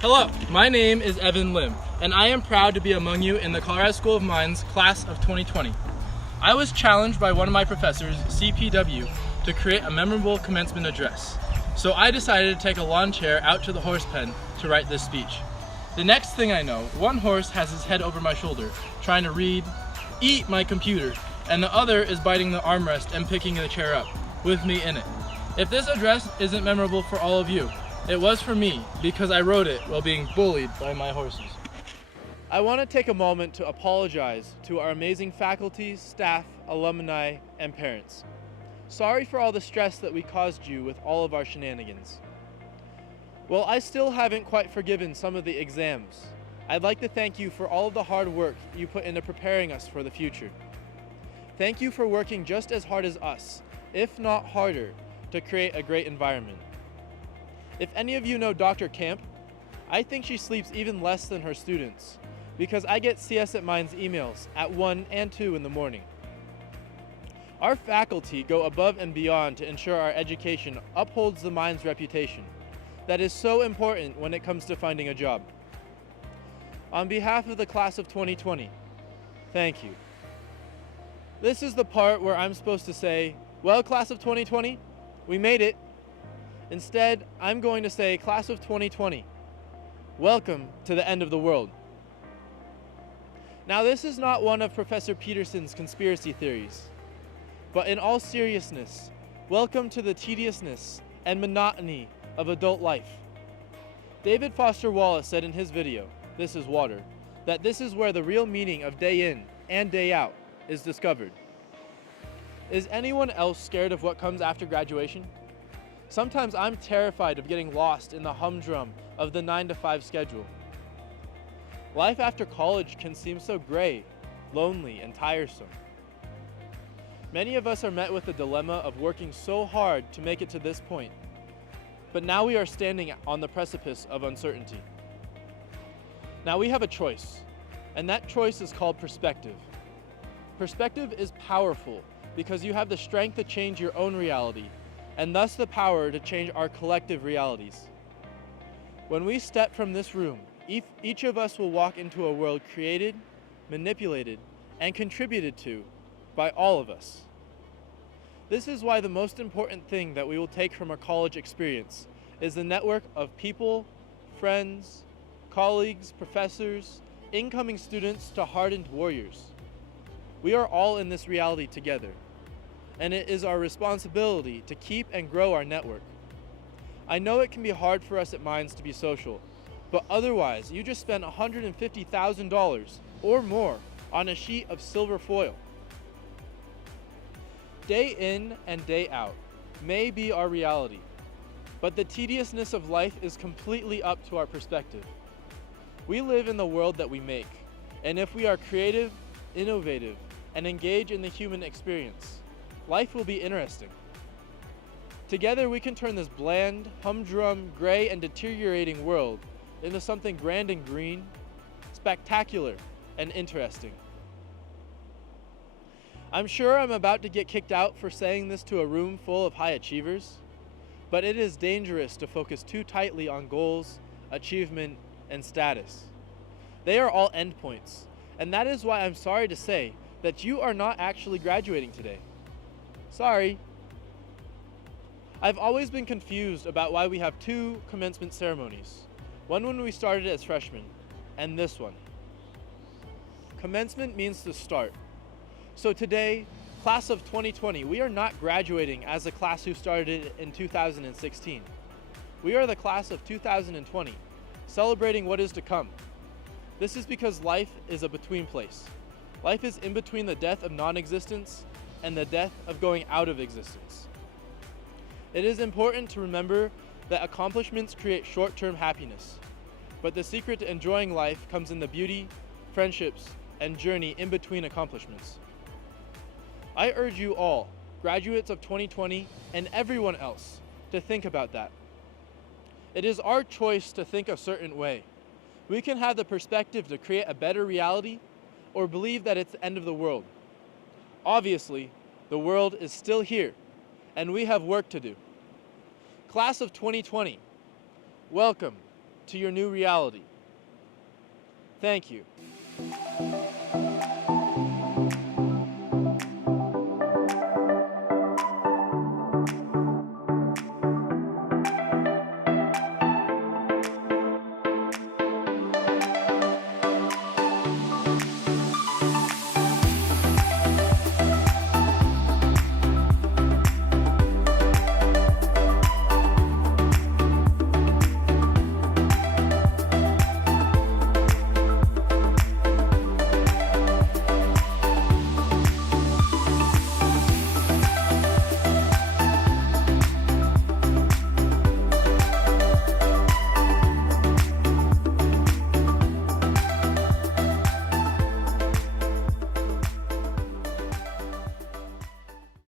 Hello, my name is Evan Lim, and I am proud to be among you in the Colorado School of Mines class of 2020. I was challenged by one of my professors, CPW, to create a memorable commencement address. So I decided to take a lawn chair out to the horse pen to write this speech. The next thing I know, one horse has his head over my shoulder, trying to eat my computer, and the other is biting the armrest and picking the chair up, with me in it. If this address isn't memorable for all of you, it was for me because I wrote it while being bullied by my horses. I want to take a moment to apologize to our amazing faculty, staff, alumni, and parents. Sorry for all the stress that we caused you with all of our shenanigans. While I still haven't quite forgiven some of the exams, I'd like to thank you for all of the hard work you put into preparing us for the future. Thank you for working just as hard as us, if not harder, to create a great environment. If any of you know Dr. Camp, I think she sleeps even less than her students because I get CS at Mines emails at 1 and 2 in the morning. Our faculty go above and beyond to ensure our education upholds the Mines reputation that is so important when it comes to finding a job. On behalf of the class of 2020, thank you. This is the part where I'm supposed to say, well, class of 2020, we made it. Instead, I'm going to say, class of 2020, welcome to the end of the world. Now, this is not one of Professor Peterson's conspiracy theories, but in all seriousness, welcome to the tediousness and monotony of adult life. David Foster Wallace said in his video, This is Water, that this is where the real meaning of day in and day out is discovered. Is anyone else scared of what comes after graduation? Sometimes I'm terrified of getting lost in the humdrum of the 9-to-5 schedule. Life after college can seem so gray, lonely, and tiresome. Many of us are met with the dilemma of working so hard to make it to this point, but now we are standing on the precipice of uncertainty. Now we have a choice, and that choice is called perspective. Perspective is powerful because you have the strength to change your own reality, and thus the power to change our collective realities. When we step from this room, each of us will walk into a world created, manipulated, and contributed to by all of us. This is why the most important thing that we will take from our college experience is the network of people, friends, colleagues, professors, incoming students to hardened warriors. We are all in this reality together, and it is our responsibility to keep and grow our network. I know it can be hard for us at Mines to be social, but otherwise you just spent $150,000 or more on a sheet of silver foil. Day in and day out may be our reality, but the tediousness of life is completely up to our perspective. We live in the world that we make, and if we are creative, innovative, and engage in the human experience, life will be interesting. Together we can turn this bland, humdrum, gray, and deteriorating world into something grand and green, spectacular, and interesting. I'm sure I'm about to get kicked out for saying this to a room full of high achievers, but it is dangerous to focus too tightly on goals, achievement, and status. They are all endpoints, and that is why I'm sorry to say that you are not actually graduating today. Sorry. I've always been confused about why we have two commencement ceremonies. One when we started as freshmen, and this one. Commencement means to start. So today, class of 2020, we are not graduating as the class who started in 2016. We are the class of 2020, celebrating what is to come. This is because life is a between place. Life is in between the death of non-existence and the death of going out of existence. It is important to remember that accomplishments create short-term happiness, but the secret to enjoying life comes in the beauty, friendships, and journey in between accomplishments. I urge you all, graduates of 2020 and everyone else, to think about that. It is our choice to think a certain way. We can have the perspective to create a better reality or believe that it's the end of the world. Obviously, the world is still here, and we have work to do. Class of 2020, welcome to your new reality. Thank you.